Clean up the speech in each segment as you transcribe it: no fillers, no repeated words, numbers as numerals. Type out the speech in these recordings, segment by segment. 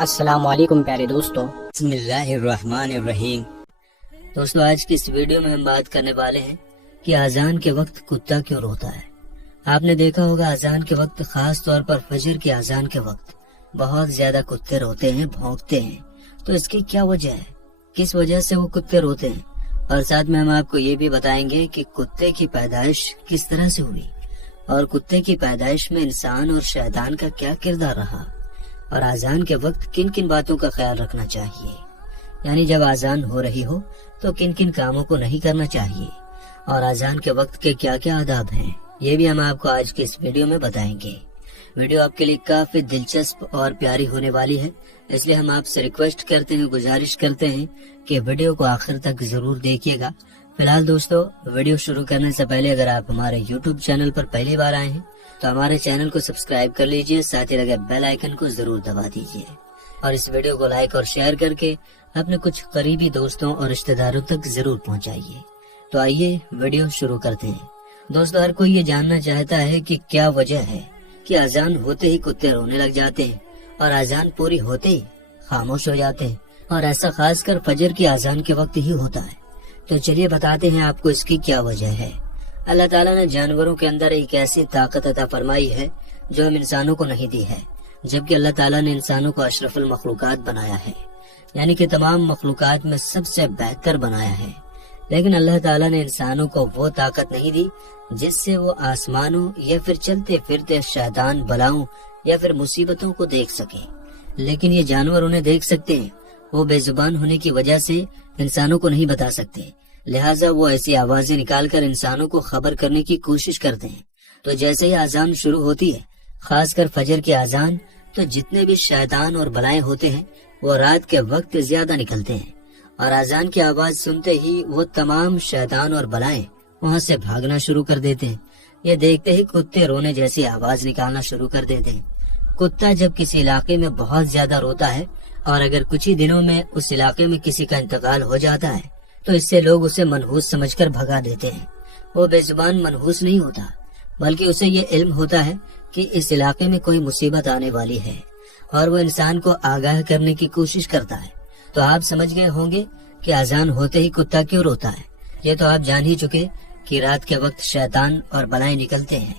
السلام علیکم پیارے دوستو، بسم اللہ الرحمن الرحیم۔ دوستو، آج کی اس ویڈیو میں ہم بات کرنے والے ہیں کہ اذان کے وقت کتا کیوں روتا ہے۔ آپ نے دیکھا ہوگا اذان کے وقت، خاص طور پر فجر کی اذان کے وقت بہت زیادہ کتے روتے ہیں، بھونکتے ہیں۔ تو اس کی کیا وجہ ہے، کس وجہ سے وہ کتے روتے ہیں، اور ساتھ میں ہم آپ کو یہ بھی بتائیں گے کہ کتے کی پیدائش کس طرح سے ہوئی، اور کتے کی پیدائش میں انسان اور شیطان کا کیا کردار رہا، اور اذان کے وقت کن کن باتوں کا خیال رکھنا چاہیے، یعنی جب اذان ہو رہی ہو تو کن کن کاموں کو نہیں کرنا چاہیے، اور اذان کے وقت کے کیا کیا آداب ہیں، یہ بھی ہم آپ کو آج کے اس ویڈیو میں بتائیں گے۔ ویڈیو آپ کے لیے کافی دلچسپ اور پیاری ہونے والی ہے، اس لیے ہم آپ سے ریکویسٹ کرتے ہیں، گزارش کرتے ہیں کہ ویڈیو کو آخر تک ضرور دیکھیے گا۔ فی الحال دوستو، ویڈیو شروع کرنے سے پہلے اگر آپ ہمارے یوٹیوب چینل پر پہلی بار آئے ہیں تو ہمارے چینل کو سبسکرائب کر لیجئے، ساتھ ہی لگے بیل آئیکن کو ضرور دبا دیجئے، اور اس ویڈیو کو لائک اور شیئر کر کے اپنے کچھ قریبی دوستوں اور رشتہ داروں تک ضرور پہنچائیے۔ تو آئیے ویڈیو شروع کرتے ہیں۔ دوستو، ہر کوئی یہ جاننا چاہتا ہے کہ کیا وجہ ہے کہ اذان ہوتے ہی کتے رونے لگ جاتے ہیں اور اذان پوری ہوتے ہی خاموش ہو جاتے ہیں، اور ایسا خاص کر فجر کی اذان کے وقت ہی ہوتا ہے۔ تو چلیے بتاتے ہیں آپ کو اس کی کیا وجہ ہے۔ اللہ تعالیٰ نے جانوروں کے اندر ایک ایسی طاقت عطا فرمائی ہے جو ہم انسانوں کو نہیں دی ہے، جبکہ اللہ تعالیٰ نے انسانوں کو اشرف المخلوقات بنایا ہے، یعنی کہ تمام مخلوقات میں سب سے بہتر بنایا ہے، لیکن اللہ تعالیٰ نے انسانوں کو وہ طاقت نہیں دی جس سے وہ آسمانوں یا پھر چلتے پھرتے شیطان بلاؤں یا پھر مصیبتوں کو دیکھ سکے، لیکن یہ جانور انہیں دیکھ سکتے ہیں۔ وہ بے زبان ہونے کی وجہ سے انسانوں کو نہیں بتا سکتے، لہٰذا وہ ایسی آوازیں نکال کر انسانوں کو خبر کرنے کی کوشش کرتے ہیں۔ تو جیسے ہی اذان شروع ہوتی ہے، خاص کر فجر کی اذان، تو جتنے بھی شیطان اور بلائیں ہوتے ہیں وہ رات کے وقت زیادہ نکلتے ہیں، اور اذان کی آواز سنتے ہی وہ تمام شیطان اور بلائیں وہاں سے بھاگنا شروع کر دیتے ہیں۔ یہ دیکھتے ہی کتے رونے جیسی آواز نکالنا شروع کر دیتے ہیں۔ کتا جب کسی علاقے میں بہت زیادہ روتا ہے، اور اگر کچھ ہی دنوں میں اس علاقے میں کسی کا انتقال ہو جاتا ہے، تو اس سے لوگ اسے منحوس سمجھ کر بھگا دیتے ہیں۔ وہ بے زبان منحوس نہیں ہوتا، بلکہ اسے یہ علم ہوتا ہے کہ اس علاقے میں کوئی مصیبت آنے والی ہے، اور وہ انسان کو آگاہ کرنے کی کوشش کرتا ہے۔ تو آپ سمجھ گئے ہوں گے کہ اذان ہوتے ہی کتا کیوں روتا ہے۔ یہ تو آپ جان ہی چکے کہ رات کے وقت شیطان اور بلائیں نکلتے ہیں،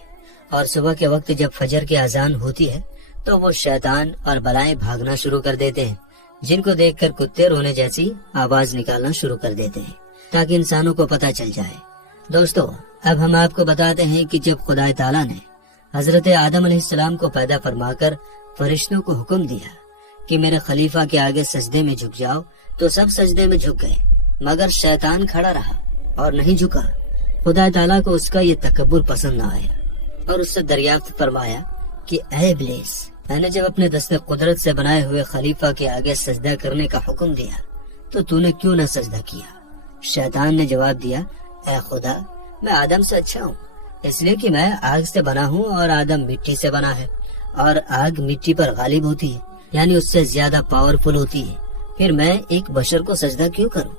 اور صبح کے وقت جب فجر کی اذان ہوتی ہے تو وہ شیطان اور بلائیں بھاگنا شروع کر دیتے ہیں، جن کو دیکھ کر کتے رونے جیسی آواز نکالنا شروع کر دیتے ہیں، تاکہ انسانوں کو پتہ چل جائے۔ دوستو، اب ہم آپ کو بتاتے ہیں کہ جب خدا تعالیٰ نے حضرت آدم علیہ السلام کو پیدا فرما کر فرشتوں کو حکم دیا کہ میرے خلیفہ کے آگے سجدے میں جھک جاؤ، تو سب سجدے میں جھک گئے، مگر شیطان کھڑا رہا اور نہیں جھکا۔ خدا تعالیٰ کو اس کا یہ تکبر پسند نہ آیا، اور اس سے دریافت فرمایا کہ اے ابلیس، میں نے جب اپنے دست قدرت سے بنائے ہوئے خلیفہ کے آگے سجدہ کرنے کا حکم دیا تو نے کیوں نہ سجدہ کیا؟ شیطان نے جواب دیا، اے خدا، میں آدم سے اچھا ہوں، اس لیے کہ میں آگ سے بنا ہوں اور آدم مٹی سے بنا ہے، اور آگ مٹی پر غالب ہوتی ہے، یعنی اس سے زیادہ پاورفل ہوتی ہے، پھر میں ایک بشر کو سجدہ کیوں کروں؟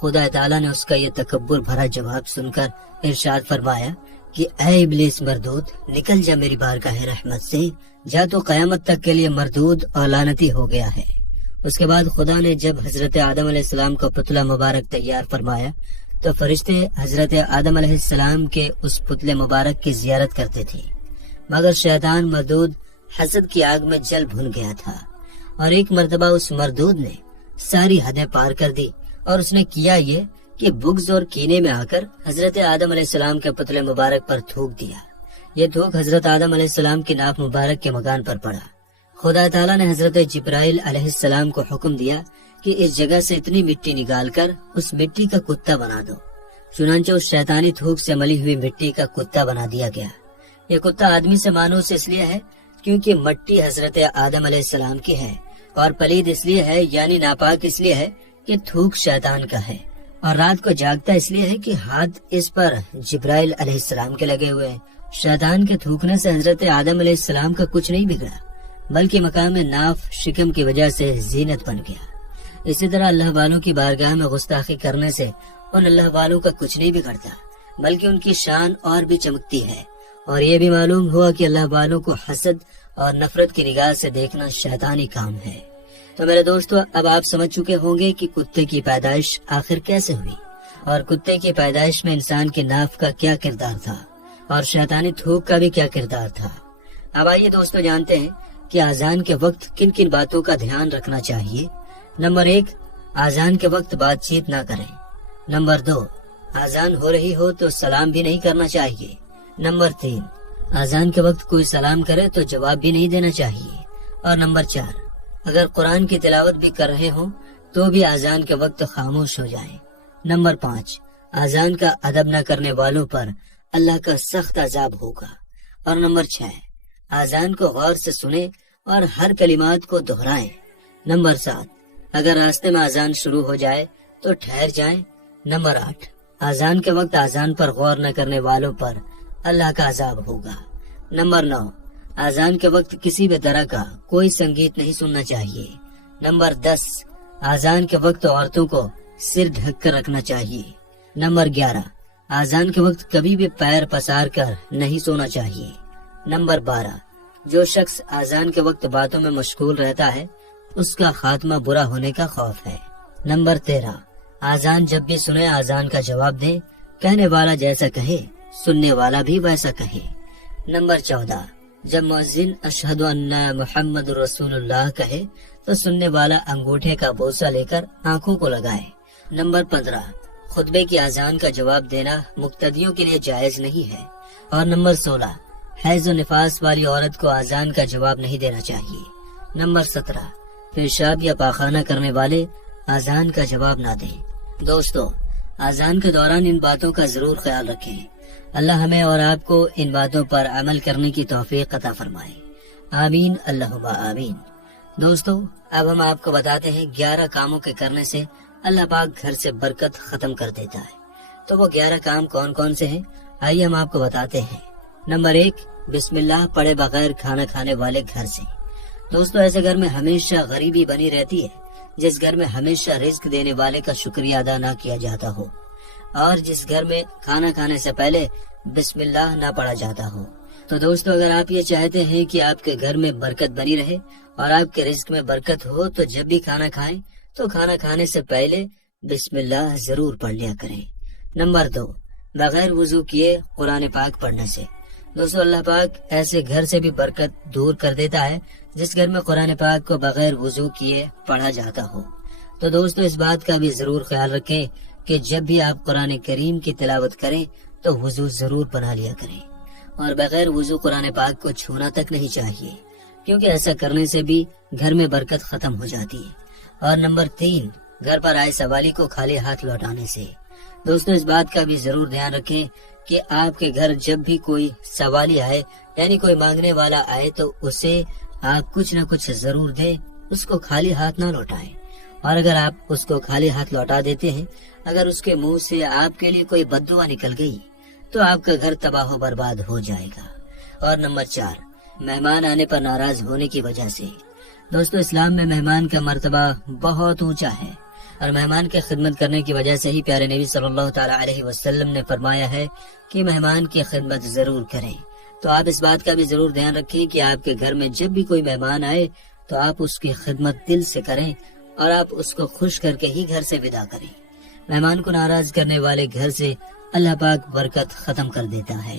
خدا تعالیٰ نے اس کا یہ تکبر بھرا جواب سن کر ارشاد فرمایا کہ اے ابلیس مردود، نکل جا میری بارگاہ رحمت سے، جا تو قیامت تک کے لیے مردود اور لعنتی ہو گیا ہے۔ اس کے بعد خدا نے جب حضرت آدم علیہ السلام کا پتلا مبارک تیار فرمایا تو فرشتے حضرت آدم علیہ السلام کے اس پتلے مبارک کی زیارت کرتے تھے، مگر شیطان مردود حسد کی آگ میں جل بھن گیا تھا، اور ایک مرتبہ اس مردود نے ساری حدیں پار کر دی، اور اس نے کیا یہ کہ بغض اور کینے میں آ کر حضرت آدم علیہ السلام کے پتلے مبارک پر تھوک دیا۔ یہ تھوک حضرت آدم علیہ السلام کی ناک مبارک کے مکان پر پڑا۔ خدا تعالیٰ نے حضرت جبرائیل علیہ السلام کو حکم دیا کہ اس جگہ سے اتنی مٹی نکال کر اس مٹی کا کتا بنا دو۔ چنانچہ اس شیطانی تھوک سے ملی ہوئی مٹی کا کتا بنا دیا گیا۔ یہ کتا آدمی سے مانوس اس لیے ہے کیونکہ مٹی حضرت آدم علیہ السلام کی ہے، اور پلید اس لیے ہے، یعنی ناپاک اس لیے ہے کہ تھوک شیطان کا ہے، اور رات کو جاگتا اس لیے ہے کہ ہاتھ اس پر جبرائیل علیہ السلام کے لگے ہوئے ہیں۔ شیطان کے تھوکنے سے حضرت آدم علیہ السلام کا کچھ نہیں بگڑا، بلکہ مقام ناف شکم کی وجہ سے زینت بن گیا۔ اسی طرح اللہ والوں کی بارگاہ میں گستاخی کرنے سے ان اللہ والوں کا کچھ نہیں بگڑتا، بلکہ ان کی شان اور بھی چمکتی ہے، اور یہ بھی معلوم ہوا کہ اللہ والوں کو حسد اور نفرت کی نگاہ سے دیکھنا شیطانی کام ہے۔ تو میرے دوستو، اب آپ سمجھ چکے ہوں گے کہ کتے کی پیدائش آخر کیسے ہوئی، اور کتے کی پیدائش میں انسان کے ناف کا کیا کردار تھا، اور شیطانی تھوک کا بھی کیا کردار تھا۔ اب آئیے دوستو جانتے ہیں کہ اذان کے وقت کن کن باتوں کا دھیان رکھنا چاہیے۔ نمبر 1، اذان کے وقت بات چیت نہ کریں۔ نمبر 2، اذان ہو رہی ہو تو سلام بھی نہیں کرنا چاہیے۔ نمبر 3، اذان کے وقت کوئی سلام کرے تو جواب بھی نہیں دینا چاہیے۔ اور نمبر 4، اگر قرآن کی تلاوت بھی کر رہے ہوں تو بھی اذان کے وقت خاموش ہو جائیں۔ نمبر 5، اذان کا ادب نہ کرنے والوں پر اللہ کا سخت عذاب ہوگا۔ اور نمبر 6، اذان کو غور سے سنیں اور ہر کلمات کو دہرائیں۔ نمبر 7، اگر راستے میں اذان شروع ہو جائے تو ٹھہر جائیں۔ نمبر 8، اذان کے وقت اذان پر غور نہ کرنے والوں پر اللہ کا عذاب ہوگا۔ نمبر 9، اذان کے وقت کسی بھی طرح کا کوئی سنگیت نہیں سننا چاہیے۔ نمبر 10، اذان کے وقت عورتوں کو سر ڈھک کر رکھنا چاہیے۔ نمبر 11، اذان کے وقت کبھی بھی پیر پسار کر نہیں سونا چاہیے۔ نمبر 12، جو شخص اذان کے وقت باتوں میں مشغول رہتا ہے اس کا خاتمہ برا ہونے کا خوف ہے۔ نمبر 13، اذان جب بھی سنے اذان کا جواب دے، کہنے والا جیسا کہے سننے والا بھی ویسا کہے۔ نمبر 14، جب مؤذن اشہد ان محمد رسول اللہ کہے تو سننے والا انگوٹھے کا بوسہ لے کر آنکھوں کو لگائے۔ نمبر 15، خطبے کی اذان کا جواب دینا مقتدیوں کے لیے جائز نہیں ہے۔ اور نمبر 16، حیض و نفاس والی عورت کو اذان کا جواب نہیں دینا چاہیے۔ نمبر 17، پیشاب یا پاخانہ کرنے والے اذان کا جواب نہ دیں۔ دوستو، اذان کے دوران ان باتوں کا ضرور خیال رکھیں۔ اللہ ہمیں اور آپ کو ان باتوں پر عمل کرنے کی توفیق عطا فرمائے، آمین اللہم آمین۔ دوستو، اب ہم آپ کو بتاتے ہیں 11 کاموں کے کرنے سے اللہ پاک گھر سے برکت ختم کر دیتا ہے۔ تو وہ 11 کام کون کون سے ہیں، آئیے ہم آپ کو بتاتے ہیں۔ نمبر 1، بسم اللہ پڑھے بغیر کھانا کھانے والے گھر سے۔ دوستو، ایسے گھر میں ہمیشہ غریبی بنی رہتی ہے جس گھر میں ہمیشہ رزق دینے والے کا شکریہ ادا نہ کیا جاتا ہو، اور جس گھر میں کھانا کھانے سے پہلے بسم اللہ نہ پڑھا جاتا ہو۔ تو دوستو، اگر آپ یہ چاہتے ہیں کہ آپ کے گھر میں برکت بنی رہے اور آپ کے رزق میں برکت ہو تو جب بھی کھانا کھائیں تو کھانا کھانے سے پہلے بسم اللہ ضرور پڑھ لیا کریں۔ نمبر 2، بغیر وضو کیے قرآن پاک پڑھنے سے۔ دوستو، اللہ پاک ایسے گھر سے بھی برکت دور کر دیتا ہے جس گھر میں قرآن پاک کو بغیر وضو کیے پڑھا جاتا ہو۔ تو دوستو، اس بات کا بھی ضرور خیال رکھیں کہ جب بھی آپ قرآن کریم کی تلاوت کریں تو وضو ضرور بنا لیا کریں، اور بغیر وضو قرآن پاک کو چھونا تک نہیں چاہیے، کیونکہ ایسا کرنے سے بھی گھر میں برکت ختم ہو جاتی ہے۔ اور نمبر 3، گھر پر آئے سوالی کو خالی ہاتھ لوٹانے سے۔ دوستو، اس بات کا بھی ضرور دھیان رکھیں کہ آپ کے گھر جب بھی کوئی سوالی آئے، یعنی کوئی مانگنے والا آئے، تو اسے آپ کچھ نہ کچھ ضرور دیں، اس کو خالی ہاتھ نہ لوٹائیں۔ اور اگر آپ اس کو خالی ہاتھ لوٹا دیتے ہیں، اگر اس کے منہ سے آپ کے لیے کوئی بد دعا نکل گئی تو آپ کا گھر تباہ و برباد ہو جائے گا۔ اور نمبر 4، مہمان آنے پر ناراض ہونے کی وجہ سے۔ دوستو، اسلام میں مہمان کا مرتبہ بہت اونچا ہے، اور مہمان کی خدمت کرنے کی وجہ سے ہی پیارے نبی صلی اللہ تعالی علیہ وسلم نے فرمایا ہے کہ مہمان کی خدمت ضرور کریں۔ تو آپ اس بات کا بھی ضرور دھیان رکھیں کہ آپ کے گھر میں جب بھی کوئی مہمان آئے تو آپ اس کی خدمت دل سے کریں، اور آپ اس کو خوش کر کے ہی گھر سے ودا کریں۔ مہمان کو ناراض کرنے والے گھر سے اللہ پاک برکت ختم کر دیتا ہے۔